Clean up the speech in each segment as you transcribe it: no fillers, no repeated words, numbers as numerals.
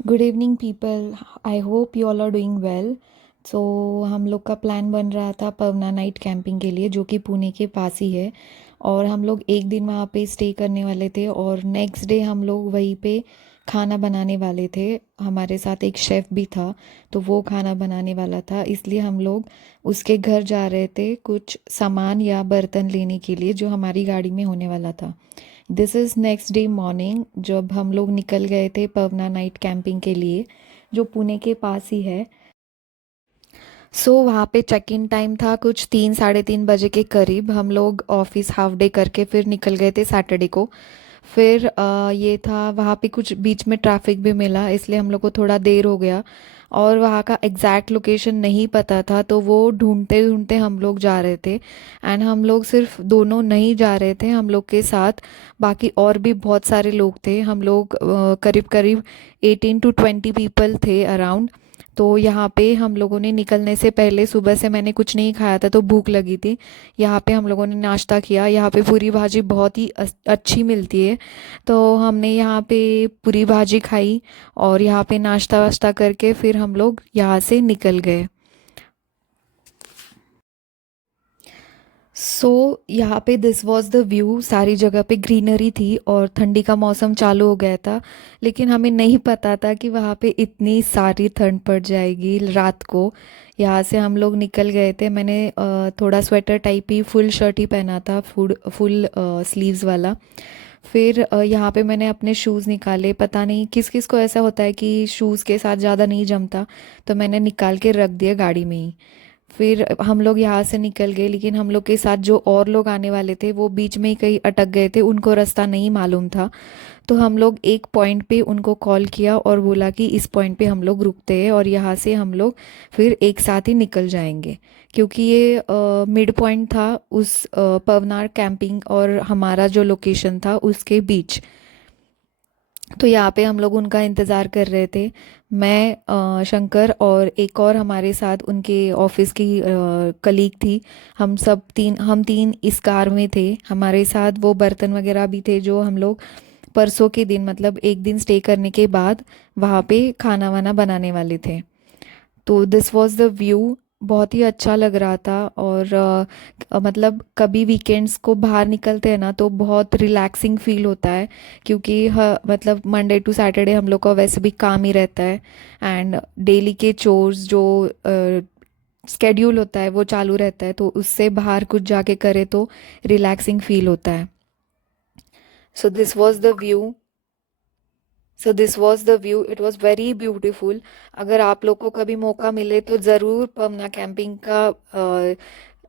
Good evening people. I hope you all are doing well. So हम लोग का plan बन रहा था पवना नाइट कैंपिंग के लिए, जो कि पुणे के पास ही है। और हम लोग एक दिन वहाँ पे स्टे करने वाले थे और नेक्स्ट डे हम लोग वहीं पे खाना बनाने वाले थे। हमारे साथ एक शेफ़ भी था, तो वो खाना बनाने वाला था, इसलिए हम लोग उसके घर जा रहे थे कुछ सामान या बर्तन लेने के लिए जो हमारी गाड़ी में होने वाला था। This is next day morning जब हम लोग निकल गए थे पवना नाइट कैंपिंग के लिए, जो पुणे के पास ही है। वहाँ पे चेक इन टाइम था कुछ 3 साढ़े 3 बजे के करीब। हम लोग ऑफिस हाफ डे करके फिर निकल गए थे सैटरडे को। फिर ये था, वहाँ पे कुछ बीच में ट्रैफिक भी मिला, इसलिए हम लोग को थोड़ा देर हो गया। और वहाँ का एग्जैक्ट लोकेशन नहीं पता था, तो वो ढूंढते ढूंढते हम लोग जा रहे थे। एंड हम लोग सिर्फ दोनों नहीं जा रहे थे, हम लोग के साथ बाकी और भी बहुत सारे लोग थे। हम लोग करीब करीब 18 to 20 पीपल थे अराउंड। तो यहाँ पे हम लोगों ने निकलने से पहले, सुबह से मैंने कुछ नहीं खाया था तो भूख लगी थी। यहाँ पे हम लोगों ने नाश्ता किया। यहाँ पे पूरी भाजी बहुत ही अच्छी मिलती है, तो हमने यहाँ पे पूरी भाजी खाई और यहाँ पे नाश्ता वाश्ता करके फिर हम लोग यहाँ से निकल गए। यहाँ पे दिस वॉज द व्यू। सारी जगह पे ग्रीनरी थी और ठंडी का मौसम चालू हो गया था, लेकिन हमें नहीं पता था कि वहाँ पे इतनी सारी ठंड पड़ जाएगी रात को। यहाँ से हम लोग निकल गए थे। मैंने थोड़ा स्वेटर टाइप ही फुल शर्ट ही पहना था, फुल स्लीव्स वाला। फिर यहाँ पे मैंने अपने शूज़ निकाले। पता नहीं किस किस को ऐसा होता है कि शूज़ के साथ ज़्यादा नहीं जमता, तो मैंने निकाल के रख दिया गाड़ी में ही। फिर हम लोग यहाँ से निकल गए, लेकिन हम लोग के साथ जो और लोग आने वाले थे वो बीच में ही कहीं अटक गए थे, उनको रास्ता नहीं मालूम था। तो हम लोग एक पॉइंट पे उनको कॉल किया और बोला कि इस पॉइंट पे हम लोग रुकते हैं और यहाँ से हम लोग फिर एक साथ ही निकल जाएंगे, क्योंकि ये मिड पॉइंट था उस पवनार कैंपिंग और हमारा जो लोकेशन था उसके बीच। तो यहाँ पे हम लोग उनका इंतज़ार कर रहे थे। मैं, शंकर और एक और हमारे साथ उनके ऑफिस की कलीग थी। हम तीन इस कार में थे। हमारे साथ वो बर्तन वगैरह भी थे जो हम लोग परसों के दिन, मतलब एक दिन स्टे करने के बाद वहाँ पे खाना वाना बनाने वाले थे। तो दिस वाज द व्यू। बहुत ही अच्छा लग रहा था। और मतलब कभी वीकेंड्स को बाहर निकलते हैं ना तो बहुत रिलैक्सिंग फील होता है, क्योंकि मतलब मंडे टू सैटरडे हम लोग का वैसे भी काम ही रहता है। एंड डेली के चोर्स जो स्केड्यूल होता है वो चालू रहता है, तो उससे बाहर कुछ जाके करे तो रिलैक्सिंग फील होता है। So this was the view. It was very beautiful. अगर आप लोग को कभी मौका मिले तो ज़रूर पवना कैंपिंग का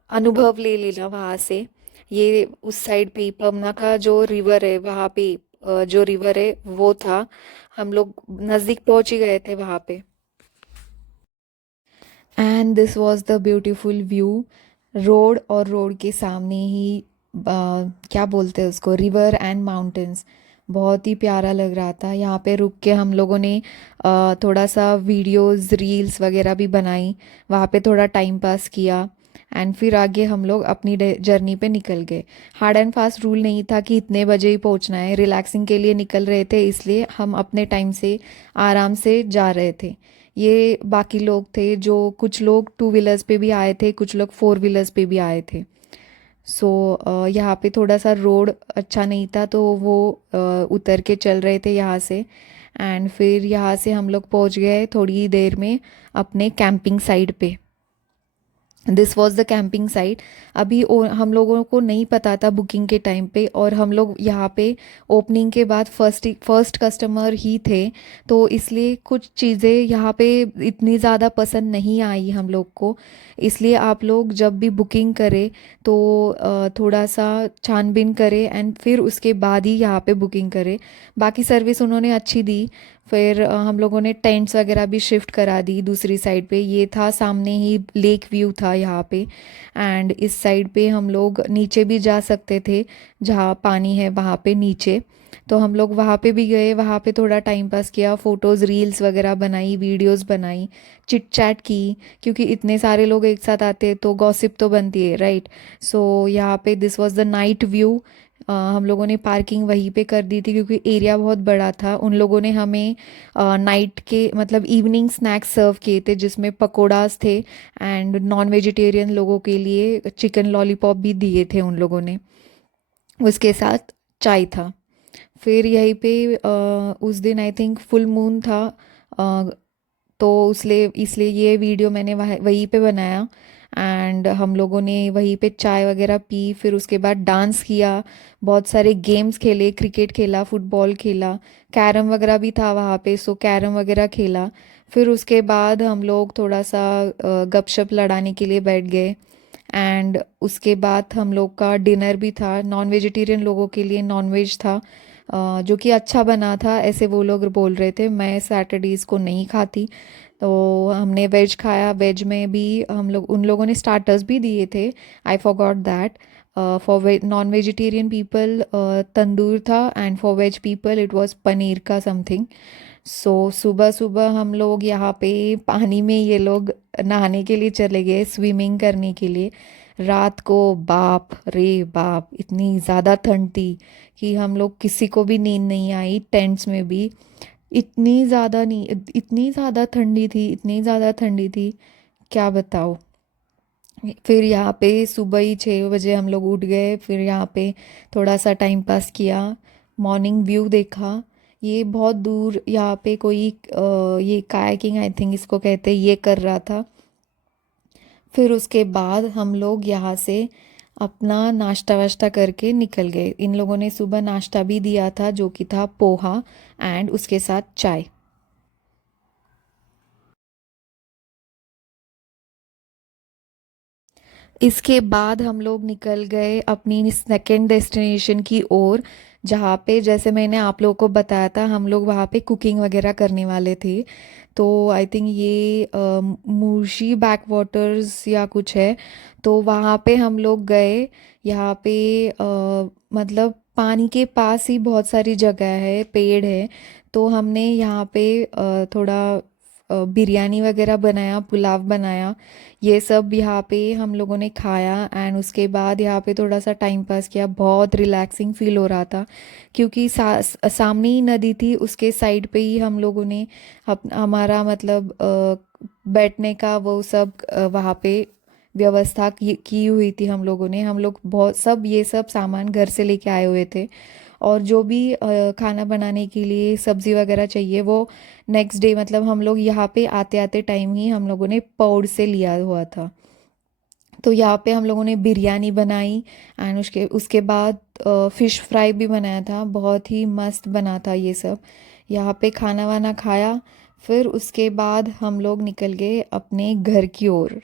अनुभव ले लेना वहाँ से। ये उस साइड पे पवना का जो रिवर है वहाँ पे, जो रिवर है वो था। हम लोग नज़दीक पहुँच ही गए थे वहाँ पे। And this was the beautiful view. Road और रोड के सामने ही क्या बोलते हैं उसको, रिवर एंड माउंटेन्स। बहुत ही प्यारा लग रहा था। यहाँ पे रुक के हम लोगों ने थोड़ा सा वीडियोस रील्स वगैरह भी बनाई, वहाँ पे थोड़ा टाइम पास किया। एंड फिर आगे हम लोग अपनी जर्नी पे निकल गए। हार्ड एंड फास्ट रूल नहीं था कि इतने बजे ही पहुँचना है। रिलैक्सिंग के लिए निकल रहे थे, इसलिए हम अपने टाइम से आराम से जा रहे थे। ये बाकी लोग थे, जो कुछ लोग टू व्हीलर्स पे भी आए थे, कुछ लोग फोर व्हीलर्स पे भी आए थे। सो यहाँ पे थोड़ा सा रोड अच्छा नहीं था, तो वो उतर के चल रहे थे यहाँ से। एंड फिर यहाँ से हम लोग पहुँच गए थोड़ी ही देर में अपने कैंपिंग साइट पे। This was the camping site. अभी हम लोगों को नहीं पता था बुकिंग के टाइम पे, और हम लोग यहाँ पे ओपनिंग के बाद फर्स्ट कस्टमर ही थे, तो इसलिए कुछ चीज़ें यहाँ पे इतनी ज़्यादा पसंद नहीं आई हम लोग को। इसलिए आप लोग जब भी बुकिंग करें तो थोड़ा सा छानबीन करें एंड फिर उसके बाद ही यहाँ पे बुकिंग करें। बाकी सर्विस उन्होंने अच्छी दी। फिर हम लोगों ने टेंट्स वगैरह भी शिफ्ट करा दी दूसरी साइड पे। ये था सामने ही लेक व्यू था यहाँ पे। एंड इस साइड पे हम लोग नीचे भी जा सकते थे, जहाँ पानी है वहाँ पे नीचे। तो हम लोग वहाँ पे भी गए, वहाँ पे थोड़ा टाइम पास किया, फ़ोटोज़ रील्स वगैरह बनाई, वीडियोस बनाई, चिट चैट की। क्योंकि इतने सारे लोग एक साथ आते हैं तो गॉसिप तो बनती है, राइट। यहाँ पे this was the night view. हम लोगों ने पार्किंग वहीं पे कर दी थी क्योंकि एरिया बहुत बड़ा था। उन लोगों ने हमें नाइट के मतलब इवनिंग स्नैक्स सर्व किए थे जिसमें पकोड़ाज थे, एंड नॉन वेजिटेरियन लोगों के लिए चिकन लॉलीपॉप भी दिए थे उन लोगों ने। उसके साथ चाय था। फिर यहीं पे उस दिन आई थिंक फुल मून था, अ, तो उसलिए इसलिए ये वीडियो मैंने वहीं पे बनाया। एंड हम लोगों ने वहीं पे चाय वगैरह पी, फिर उसके बाद डांस किया, बहुत सारे गेम्स खेले, क्रिकेट खेला, फुटबॉल खेला, कैरम वगैरह भी था वहाँ पे, सो कैरम वगैरह खेला। फिर उसके बाद हम लोग थोड़ा सा गपशप लड़ाने के लिए बैठ गए। एंड उसके बाद हम लोग का डिनर भी था, नॉन वेजिटेरियन लोगों के लिए नॉन वेज था, जो कि अच्छा बना था ऐसे वो लोग बोल रहे थे। मैं सैटरडेज़ को नहीं खाती, तो हमने वेज खाया। वेज में भी हम लोग उन लोगों ने स्टार्टर्स भी दिए थे, I forgot that. For non vegetarian people tandoor था, and for veg people it was paneer का समथिंग। सो सुबह सुबह हम लोग यहाँ पे पानी में ये लोग नहाने के लिए चले गए, स्विमिंग करने के लिए। रात को बाप रे बाप इतनी ज़्यादा ठंड थी कि हम लोग किसी को भी नींद नहीं आई, टेंट्स में भी। इतनी ज़्यादा नहीं, इतनी ज़्यादा ठंडी थी, इतनी ज़्यादा ठंडी थी, क्या बताओ। फिर यहाँ पे सुबह ही 6 बजे हम लोग उठ गए, फिर यहाँ पे थोड़ा सा टाइम पास किया, मॉर्निंग व्यू देखा। ये बहुत दूर यहाँ पे कोई ये कायाकिंग आई थिंक इसको कहते हैं, ये कर रहा था। फिर उसके बाद हम लोग यहाँ से अपना नाश्ता वाश्ता करके निकल गए। इन लोगों ने सुबह नाश्ता भी दिया था जो कि था पोहा, एंड उसके साथ चाय। इसके बाद हम लोग निकल गए अपनी सेकेंड डेस्टिनेशन की ओर, जहाँ पे जैसे मैंने आप लोगों को बताया था हम लोग वहाँ पे कुकिंग वगैरह करने वाले थे। तो आई थिंक ये मूर्शी बैक वाटर्स या कुछ है, तो वहाँ पे हम लोग गए। यहाँ पे मतलब पानी के पास ही बहुत सारी जगह है, पेड़ है। तो हमने यहाँ पे थोड़ा बिरयानी वगैरह बनाया, पुलाव बनाया, ये सब यहाँ पे हम लोगों ने खाया। एंड उसके बाद यहाँ पे थोड़ा सा टाइम पास किया, बहुत रिलैक्सिंग फील हो रहा था क्योंकि सामने ही नदी थी, उसके साइड पे ही हम लोगों ने हमारा मतलब बैठने का वो सब वहाँ पे व्यवस्था की हुई थी। हम लोग बहुत सब ये सब सामान घर से लेके आए हुए थे, और जो भी खाना बनाने के लिए सब्ज़ी वगैरह चाहिए वो नेक्स्ट डे, मतलब हम लोग यहाँ पे आते आते टाइम ही हम लोगों ने पौड़ से लिया हुआ था। तो यहाँ पे हम लोगों ने बिरयानी बनाई, एंड उसके उसके बाद फ़िश फ्राई भी बनाया था, बहुत ही मस्त बना था ये सब। यहाँ पे खाना वाना खाया, फिर उसके बाद हम लोग निकल गए अपने घर की ओर।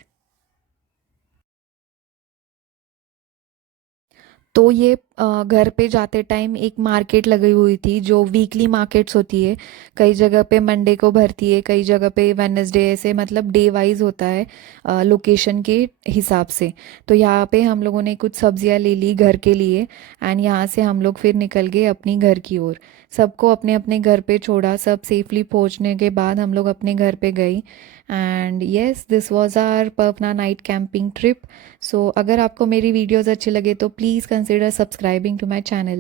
तो ये घर पे जाते टाइम एक मार्केट लगी हुई थी जो वीकली मार्केट्स होती है। कई जगह पे मंडे को भरती है, कई जगह पे वेनसडे, ऐसे मतलब डे वाइज होता है लोकेशन के हिसाब से। तो यहाँ पे हम लोगों ने कुछ सब्जियाँ ले ली घर के लिए, एंड यहाँ से हम लोग फिर निकल गए अपनी घर की ओर। सबको अपने अपने घर पे छोड़ा, सब सेफली पहुँचने के बाद हम लोग अपने घर पे गई। And yes, this was our Pawna night camping trip. So अगर आपको मेरी वीडियोस अच्छे लगे तो please consider subscribing to my channel.